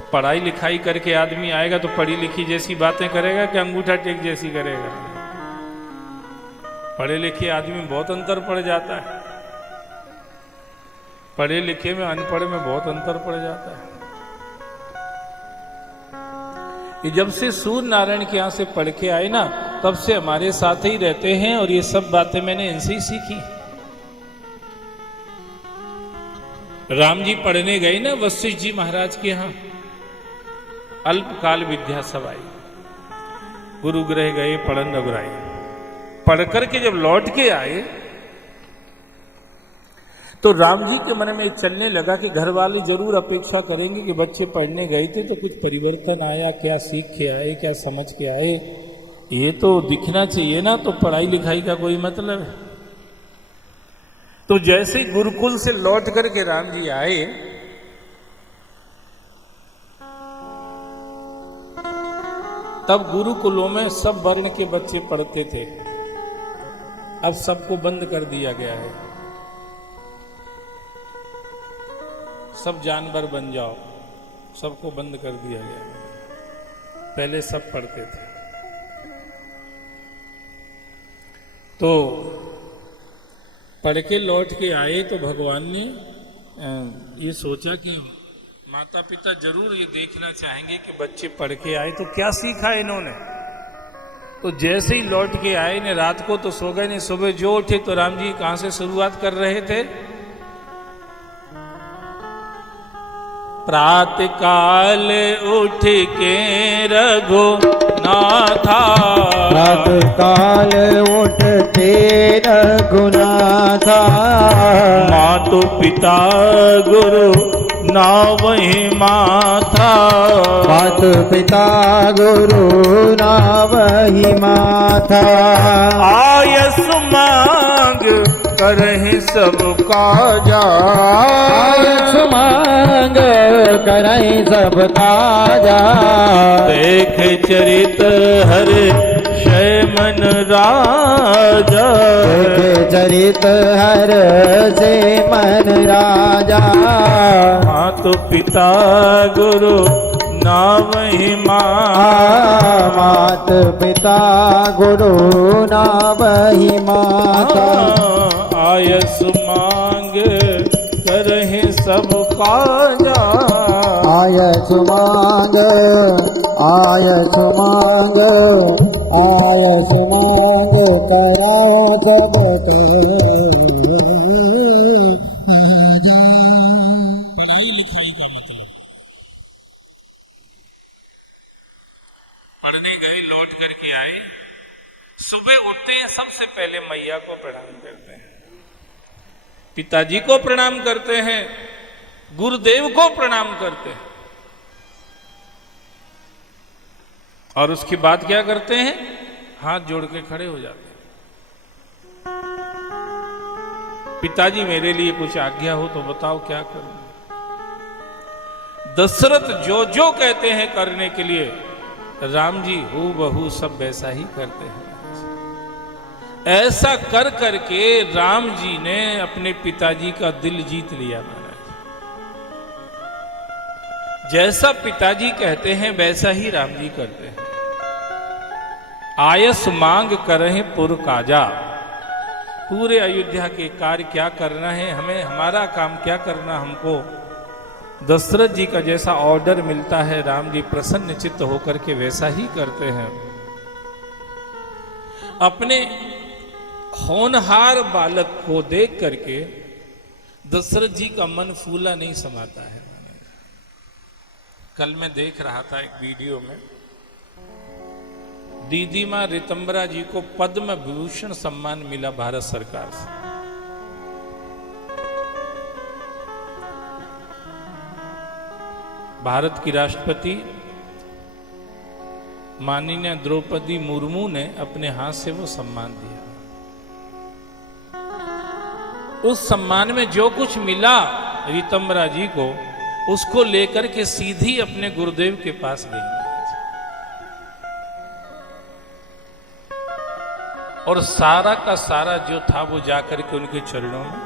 अब पढ़ाई लिखाई करके आदमी आएगा तो पढ़ी लिखी जैसी बातें करेगा कि अंगूठा टेक जैसी करेगा? पढ़े लिखे आदमी में बहुत अंतर पड़ जाता है, पढ़े लिखे में अनपढ़ में बहुत अंतर पड़ जाता है। ये जब से सूर्य नारायण के यहां से पढ़ के आए ना, तब से हमारे साथ ही रहते हैं और ये सब बातें मैंने इनसे ही सीखी। राम जी पढ़ने गए ना वशिष्ठ जी महाराज के यहां, अल्पकाल विद्या सवाई, गुरु ग्रह गए पढ़न रघुराई। पढ़ करके जब लौट के आए तो राम जी के मन में चलने लगा कि घर वाले जरूर अपेक्षा करेंगे कि बच्चे पढ़ने गए थे तो कुछ परिवर्तन आया, क्या सीख के आए, क्या समझ के आए, ये तो दिखना चाहिए ना, तो पढ़ाई लिखाई का कोई मतलब है। तो जैसे ही गुरुकुल से लौट करके राम जी आए, तब गुरुकुलों में सब वर्ण के बच्चे पढ़ते थे, अब सबको बंद कर दिया गया है। सब जानवर बन जाओ, सबको बंद कर दिया गया। पहले सब पढ़ते थे। तो पढ़ के लौट के आए तो भगवान ने ये सोचा कि माता पिता जरूर ये देखना चाहेंगे कि बच्चे पढ़ के आए तो क्या सीखा इन्होंने। तो जैसे ही लौट के आए ने, रात को तो सो गए नहीं, सुबह जो उठे तो राम जी कहां से शुरुआत कर रहे थे? प्रातः काल उठ के रघुनाथा, प्रातः काल उठ के रघुनाथा, मातु पिता गुरु नावहि माथा, मातु पिता गुरु नावहि माथा। आयस मांग करहि सब काजा, आयस मांग करहि सब काजा, देख चरित हरे शय मन राजा, देख चरित हर से मन राजा। मातु पिता गुरु नावहि माता, मात पिता गुरु नावहि माता। आयस मांग करहि सब काजा, आयस मांग, आयस मांग, आयस मांग करा सब पढ़ने गए, लौट करके आए, सुबह उठते हैं सबसे पहले मैया को प्रणाम करते हैं, पिताजी को प्रणाम करते हैं, गुरुदेव को प्रणाम करते हैं, और उसके बाद क्या करते हैं? हाथ जोड़ के खड़े हो जाते हैं। पिताजी मेरे लिए कुछ आज्ञा हो तो बताओ क्या करूं। दशरथ जो जो कहते हैं करने के लिए, राम जी हूबहू सब वैसा ही करते हैं। ऐसा कर करके राम जी ने अपने पिताजी का दिल जीत लिया महाराज। जैसा पिताजी कहते हैं वैसा ही राम जी करते हैं। आयस मांग करहि पुर काजा, पूरे अयोध्या के कार्य क्या करना है हमें, हमारा काम क्या करना हमको, दशरथ जी का जैसा ऑर्डर मिलता है राम जी प्रसन्न चित्त होकर के वैसा ही करते हैं। अपने होनहार बालक को देख करके दशरथ जी का मन फूला नहीं समाता है। कल मैं देख रहा था एक वीडियो में, दीदी मां रितंबरा जी को पद्म विभूषण सम्मान मिला भारत सरकार से। भारत की राष्ट्रपति माननीय द्रौपदी मुर्मू ने अपने हाथ से वो सम्मान दिया। उस सम्मान में जो कुछ मिला रितंबरा जी को, उसको लेकर के सीधी अपने गुरुदेव के पास गई और सारा का सारा जो था वो जाकर के उनके चरणों में।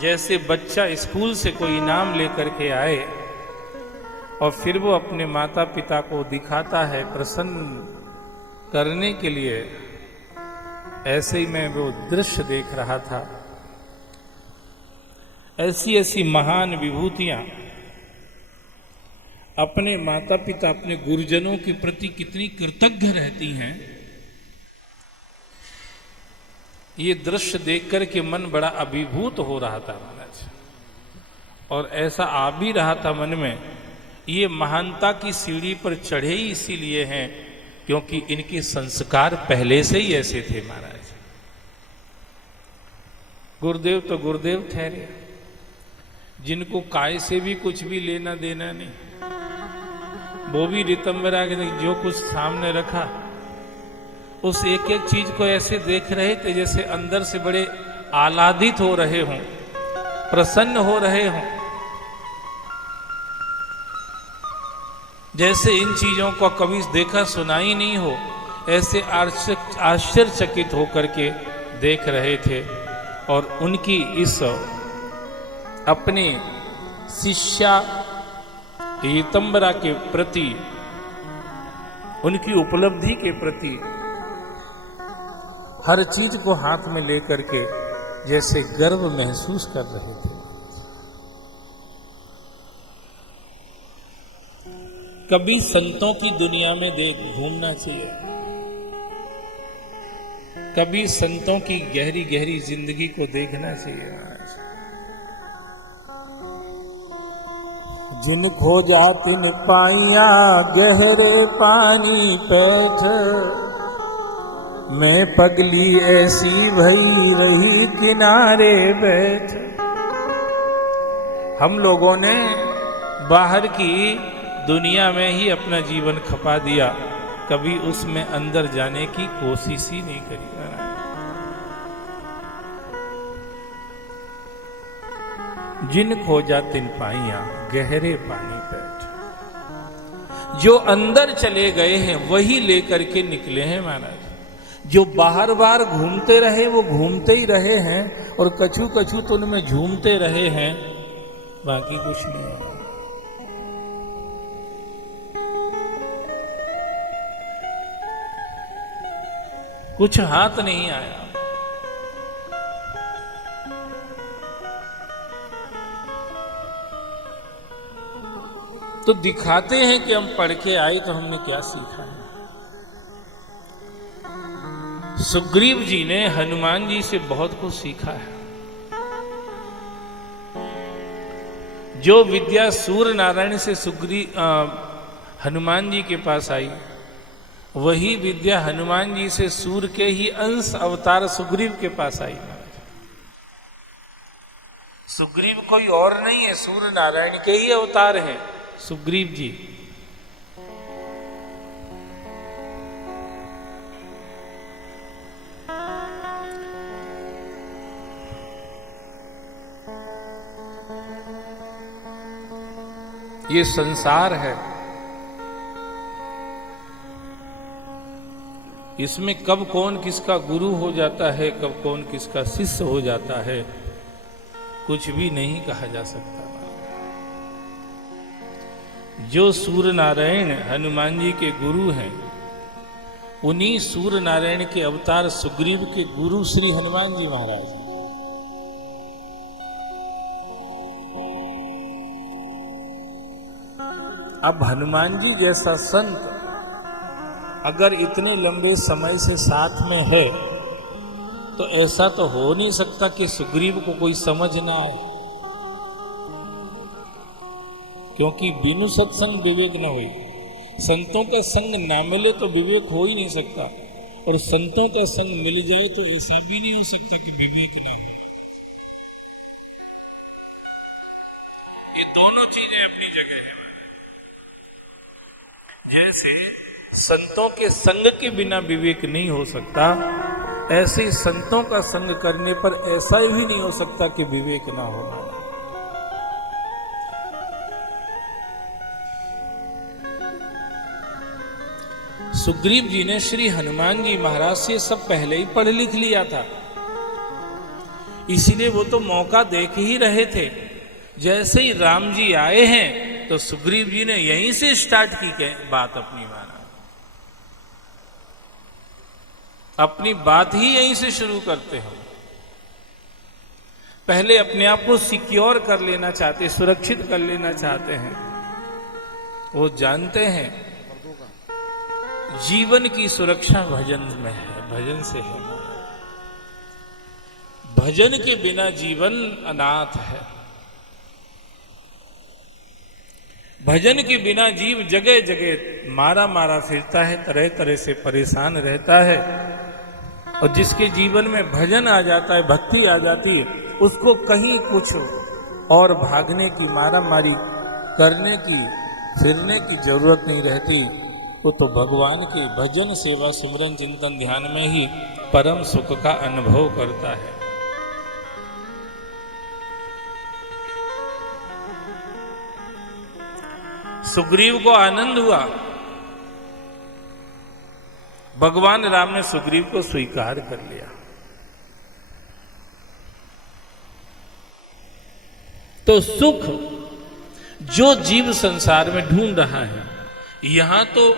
जैसे बच्चा स्कूल से कोई इनाम लेकर के आए और फिर वो अपने माता पिता को दिखाता है प्रसन्न करने के लिए, ऐसे ही मैं वो दृश्य देख रहा था। ऐसी ऐसी महान विभूतियां अपने माता पिता, अपने गुरुजनों के प्रति कितनी कृतज्ञ रहती हैं, ये दृश्य देखकर के मन बड़ा अभिभूत हो रहा था महाराज। और ऐसा आ भी रहा था मन में, ये महानता की सीढ़ी पर चढ़े ही इसीलिए हैं क्योंकि इनके संस्कार पहले से ही ऐसे थे महाराज। गुरुदेव तो गुरुदेव ठहरे, जिनको काय से भी कुछ भी लेना देना नहीं, वो भी ऋतंबरा के जो कुछ सामने रखा उस एक एक चीज को ऐसे देख रहे थे जैसे अंदर से बड़े आह्लादित हो रहे हों, प्रसन्न हो रहे हों, जैसे इन चीजों को कभी देखा सुना ही नहीं हो, ऐसे आश्चर्यचकित होकर के देख रहे थे। और उनकी इस अपने शिष्या ऋतंबरा के प्रति, उनकी उपलब्धि के प्रति हर चीज को हाथ में लेकर के जैसे गर्व महसूस कर रहे थे। कभी संतों की दुनिया में घूमना चाहिए, कभी संतों की गहरी गहरी जिंदगी को देखना चाहिए। जिन खोजा तिन पाइया गहरे पानी पैठ, मैं पगली ऐसी भई रही किनारे बैठ। हम लोगों ने बाहर की दुनिया में ही अपना जीवन खपा दिया, कभी उसमें अंदर जाने की कोशिश ही नहीं करी। जिन खोजा तिन पाइया गहरे पानी पैठ, जो अंदर चले गए हैं वही लेकर के निकले हैं महाराज। जो बाहर बाहर घूमते रहे वो घूमते ही रहे हैं और कछु कछु तो उनमें झूमते रहे हैं, बाकी कुछ नहीं है। कुछ हाथ नहीं आया। तो दिखाते हैं कि हम पढ़ के आए तो हमने क्या सीखा है। सुग्रीव जी ने हनुमान जी से बहुत कुछ सीखा है। जो विद्या सूर्य नारायण से हनुमान जी के पास आई, वही विद्या हनुमान जी से सूर्य के ही अंश अवतार सुग्रीव के पास आई। सुग्रीव कोई और नहीं है, सूर्य नारायण के ही अवतार हैं सुग्रीव जी। ये संसार है, इसमें कब कौन किसका गुरु हो जाता है, कब कौन किसका शिष्य हो जाता है, कुछ भी नहीं कहा जा सकता। जो सूर्य नारायण हनुमान जी के गुरु हैं, उन्हीं सूर्य नारायण के अवतार सुग्रीव के गुरु श्री हनुमान जी महाराज। अब हनुमान जी जैसा संत अगर इतने लंबे समय से साथ में है तो ऐसा तो हो नहीं सकता कि सुग्रीव को कोई समझ ना आए, क्योंकि बिनु सत्संग विवेक न हो। संतों का संग ना मिले तो विवेक हो ही नहीं सकता, और संतों का संग मिल जाए तो ऐसा भी नहीं हो सकता कि विवेक ना हो। ये दोनों चीजें अपनी जगह है। जैसे संतों के संग के बिना विवेक नहीं हो सकता, ऐसे ही संतों का संग करने पर ऐसा भी नहीं हो सकता कि विवेक ना हो। सुग्रीव जी ने श्री हनुमान जी महाराज से सब पहले ही पढ़ लिख लिया था, इसलिए वो तो मौका देख ही रहे थे। जैसे ही राम जी आए हैं तो सुग्रीव जी ने यहीं से स्टार्ट की बात अपनी माना, अपनी बात ही यहीं से शुरू करते हैं। पहले अपने आप को सिक्योर कर लेना चाहते, सुरक्षित कर लेना चाहते हैं। वो जानते हैं जीवन की सुरक्षा भजन में है, भजन से है। भजन के बिना जीवन अनाथ है। भजन के बिना जीव जगह जगह मारा मारा फिरता है, तरह तरह से परेशान रहता है। और जिसके जीवन में भजन आ जाता है, भक्ति आ जाती है, उसको कहीं कुछ और भागने की, मारा मारी करने की, फिरने की जरूरत नहीं रहती। वो तो भगवान के भजन, सेवा, सिमरन, चिंतन, ध्यान में ही परम सुख का अनुभव करता है। सुग्रीव को आनंद हुआ। भगवान राम ने सुग्रीव को स्वीकार कर लिया। तो सुख जो जीव संसार में ढूंढ रहा है, यहां तो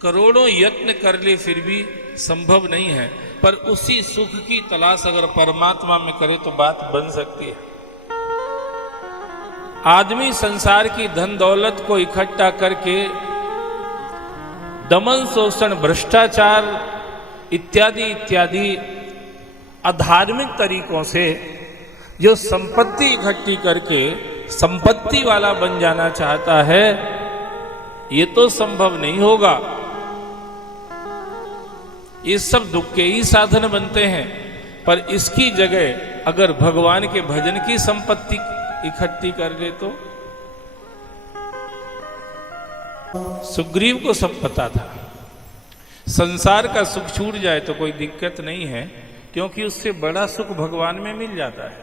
करोड़ों यत्न कर ले फिर भी संभव नहीं है, पर उसी सुख की तलाश अगर परमात्मा में करे तो बात बन सकती है। आदमी संसार की धन दौलत को इकट्ठा करके दमन, शोषण, भ्रष्टाचार इत्यादि इत्यादि अधार्मिक तरीकों से जो संपत्ति इकट्ठी करके संपत्ति वाला बन जाना चाहता है, ये तो संभव नहीं होगा। ये सब दुख के ही साधन बनते हैं। पर इसकी जगह अगर भगवान के भजन की संपत्ति इकट्ठी कर ले तो सुग्रीव को सब पता था। संसार का सुख छूट जाए तो कोई दिक्कत नहीं है, क्योंकि उससे बड़ा सुख भगवान में मिल जाता है।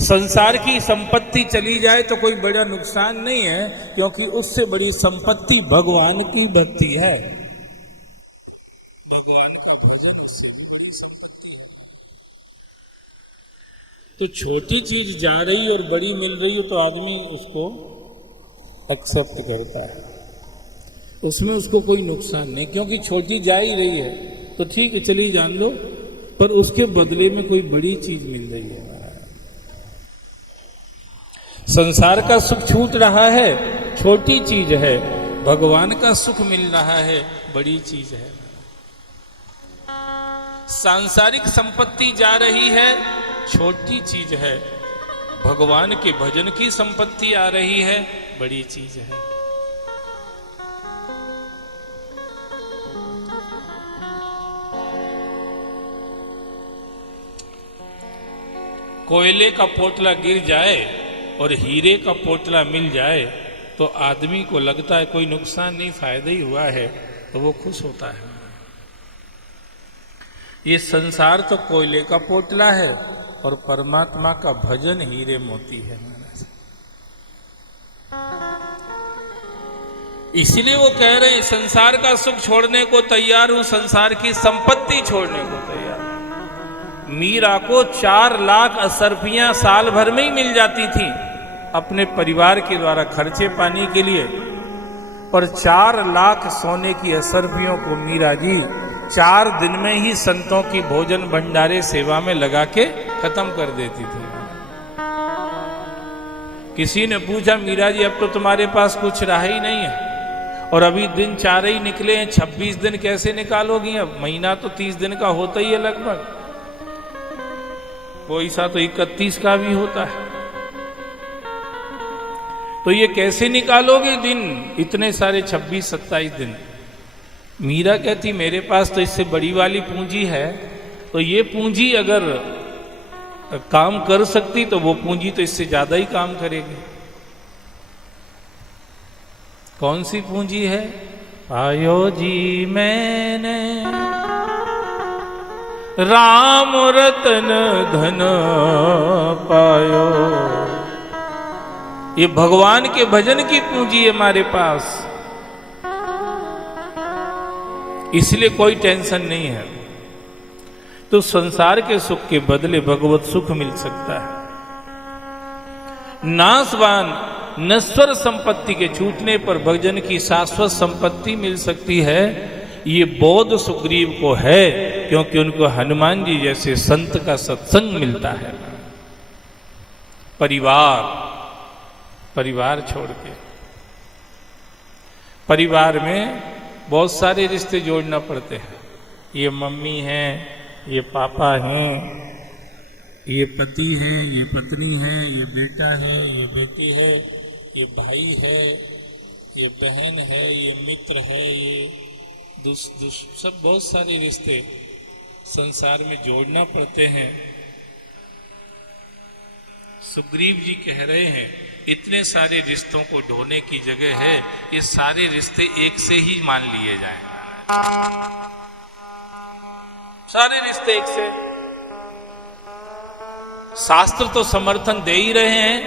संसार की संपत्ति चली जाए तो कोई बड़ा नुकसान नहीं है, क्योंकि उससे बड़ी संपत्ति भगवान की भक्ति है। भगवान का भजन उससे भी बड़ी संपत्ति है। तो छोटी चीज जा रही और बड़ी मिल रही हो तो आदमी उसको एक्सेप्ट करता है, उसमें उसको कोई नुकसान नहीं, क्योंकि छोटी जा ही रही है तो ठीक है चलिए जान लो, पर उसके बदले में कोई बड़ी चीज मिल रही है। संसार का सुख छूट रहा है, छोटी चीज है। भगवान का सुख मिल रहा है, बड़ी चीज है। सांसारिक संपत्ति जा रही है, छोटी चीज है। भगवान के भजन की संपत्ति आ रही है, बड़ी चीज है। कोयले का पोटला गिर जाए और हीरे का पोटला मिल जाए तो आदमी को लगता है कोई नुकसान नहीं, फायदा ही हुआ है, तो वो खुश होता है। ये संसार तो कोयले का पोटला है और परमात्मा का भजन हीरे मोती है। इसलिए वो कह रहे हैं संसार का सुख छोड़ने को तैयार हूं, संसार की संपत्ति छोड़ने को तैयार हूं। मीरा को 4 लाख असरफियां साल भर में ही मिल जाती थी अपने परिवार के द्वारा खर्चे पानी के लिए, पर 4 लाख सोने की असरफियों को मीरा जी 4 दिन में ही संतों की भोजन भंडारे सेवा में लगा के खत्म कर देती थी। किसी ने पूछा मीरा जी अब तो तुम्हारे पास कुछ रहा ही नहीं है और अभी दिन 4 ही निकले हैं, 26 दिन कैसे निकालोगी? अब महीना तो 30 दिन का होता ही है लगभग, कोई सा तो 31 का भी होता है, तो ये कैसे निकालोगे दिन, इतने सारे 26-27 दिन? मीरा कहती मेरे पास तो इससे बड़ी वाली पूंजी है, तो ये पूंजी अगर काम कर सकती तो वो पूंजी तो इससे ज्यादा ही काम करेगी। कौन सी पूंजी है? आयो जी मैंने राम रतन धन पायो, ये भगवान के भजन की पूंजी है हमारे पास। इसलिए कोई टेंशन नहीं है। तो संसार के सुख के बदले भगवत सुख मिल सकता है। नाशवान नश्वर संपत्ति के छूटने पर भगजन की शाश्वत संपत्ति मिल सकती है। ये बोध सुग्रीव को है, क्योंकि उनको हनुमान जी जैसे संत का सत्संग मिलता है। परिवार छोड़ के, परिवार में बहुत सारे रिश्ते जोड़ना पड़ते हैं। ये मम्मी हैं, ये पापा हैं, ये पति हैं, ये पत्नी है, ये बेटा है, ये बेटी है, ये भाई है, ये बहन है, ये मित्र है, ये सब बहुत सारे रिश्ते संसार में जोड़ना पड़ते हैं। सुग्रीव जी कह रहे हैं इतने सारे रिश्तों को ढोने की जगह है, ये सारे रिश्ते एक से ही मान लिए जाएं। सारे रिश्ते एक से। शास्त्र तो समर्थन दे ही रहे हैं।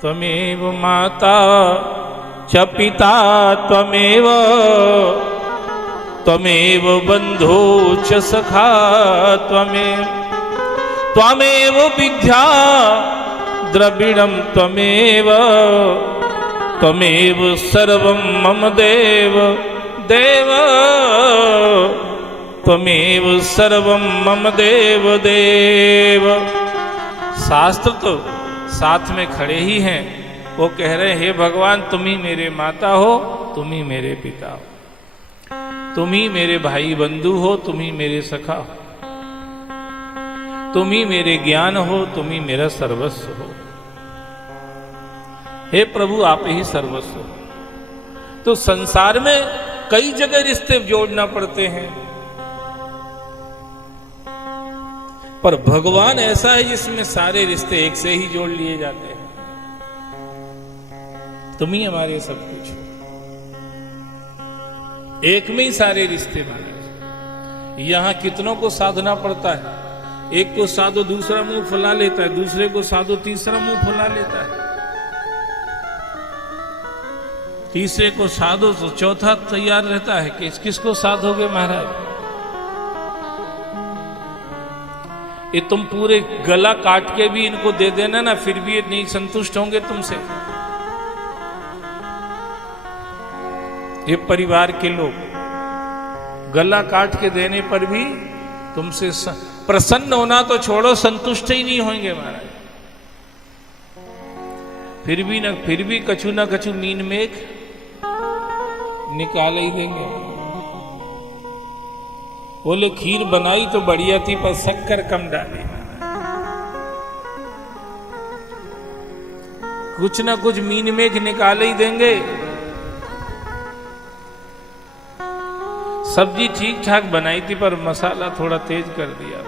त्वमेव माता च पिता त्वमेव, त्वमेव बंधु च सखा त्वमेव, त्वमेव विद्या द्रविणं त्वमेव, त्वमेव सर्वं मम देव देव, त्वमेव सर्वं मम देव देव। शास्त्र तो साथ में खड़े ही हैं। वो कह रहे हैं हे भगवान, तुम ही मेरे माता हो, तुम ही मेरे पिता हो, तुम ही मेरे भाई बंधु हो, तुम ही मेरे सखा हो, तुम ही मेरे ज्ञान हो, तुम ही मेरा सर्वस्व हो। हे प्रभु, आप ही सर्वस्व हो। तो संसार में कई जगह रिश्ते जोड़ना पड़ते हैं, पर भगवान ऐसा है जिसमें सारे रिश्ते एक से ही जोड़ लिए जाते हैं। तुम ही हमारे सब कुछ हो, एक में ही सारे रिश्ते महाराज। यहां कितनों को साधना पड़ता है। एक को साधो दूसरा मुंह फुला लेता है, दूसरे को साधो तीसरा मुंह फुला लेता है, तीसरे को साधो तो चौथा तैयार रहता है कि किसको साधोगे महाराज। ये तुम पूरे गला काट के भी इनको दे देना ना, फिर भी ये नहीं संतुष्ट होंगे तुमसे। ये परिवार के लोग गला काट के देने पर भी तुमसे प्रसन्न होना तो छोड़ो, संतुष्ट ही नहीं होंगे महाराज। फिर भी कछु ना कछु मीन मेघ निकाल ही देंगे। बोले खीर बनाई तो बढ़िया थी, पर शक्कर कम डाली। कुछ ना कुछ मीन मेघ निकाल ही देंगे। सब्जी ठीक ठाक बनाई थी, पर मसाला थोड़ा तेज कर दिया।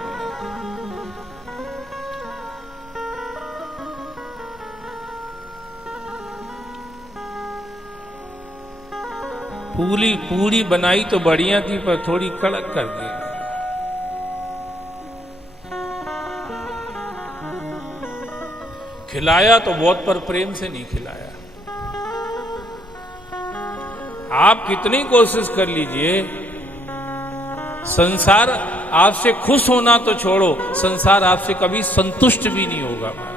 पूरी बनाई तो बढ़िया थी, पर थोड़ी कड़क कर दी। खिलाया तो बहुत, पर प्रेम से नहीं खिलाया। आप कितनी कोशिश कर लीजिए, संसार आपसे खुश होना तो छोड़ो, संसार आपसे कभी संतुष्ट भी नहीं होगा महाराज।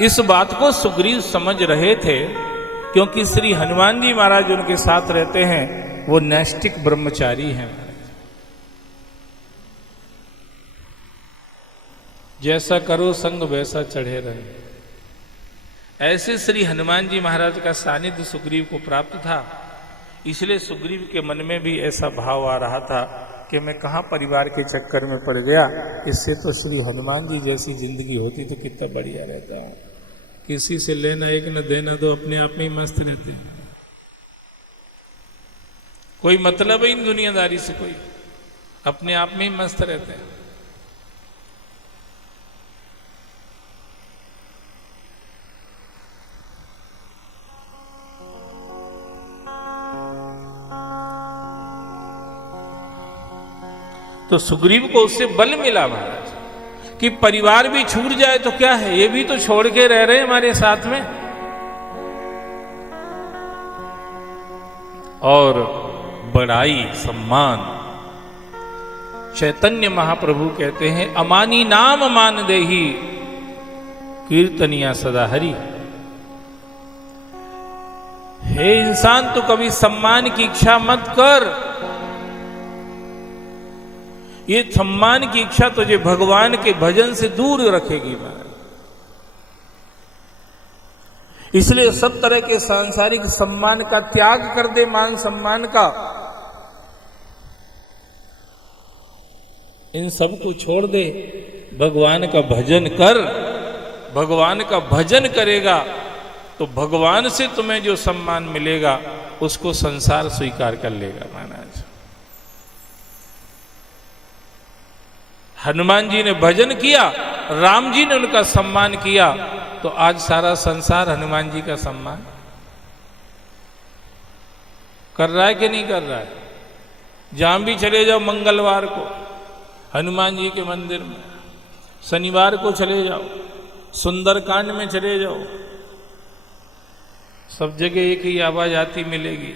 इस बात को सुग्रीव समझ रहे थे, क्योंकि श्री हनुमान जी महाराज उनके साथ रहते हैं। वो नैष्टिक ब्रह्मचारी हैं। जैसा करो संग वैसा चढ़े रहे। ऐसे श्री हनुमान जी महाराज का सानिध्य सुग्रीव को प्राप्त था। इसलिए सुग्रीव के मन में भी ऐसा भाव आ रहा था कि मैं कहाँ परिवार के चक्कर में पड़ गया। इससे तो श्री हनुमान जी जैसी जिंदगी होती तो कितना बढ़िया रहता। किसी से लेना एक न देना, तो अपने आप में ही मस्त रहते हैं। कोई मतलब है इन दुनियादारी से, कोई अपने आप में ही मस्त रहते हैं। तो सुग्रीव को उससे बल मिला महाराज कि परिवार भी छूट जाए तो क्या है, ये भी तो छोड़ के रह रहे हैं हमारे साथ में। और बड़ाई सम्मान। चैतन्य महाप्रभु कहते हैं अमानी नाम मान देही कीर्तनिया सदा हरि। हे इंसान तू कभी सम्मान की इच्छा मत कर। ये सम्मान की इच्छा तुझे भगवान के भजन से दूर रखेगी महाराज। इसलिए सब तरह के सांसारिक सम्मान का त्याग कर दे, मान सम्मान का, इन सब को छोड़ दे, भगवान का भजन कर। भगवान का भजन करेगा तो भगवान से तुम्हें जो सम्मान मिलेगा उसको संसार स्वीकार कर लेगा महाराज। हनुमान जी ने भजन किया, राम जी ने उनका सम्मान किया, तो आज सारा संसार हनुमान जी का सम्मान कर रहा है कि नहीं कर रहा है। जहां भी चले जाओ, मंगलवार को हनुमान जी के मंदिर में, शनिवार को चले जाओ, सुंदरकांड में चले जाओ, सब जगह एक ही आवाज आती मिलेगी,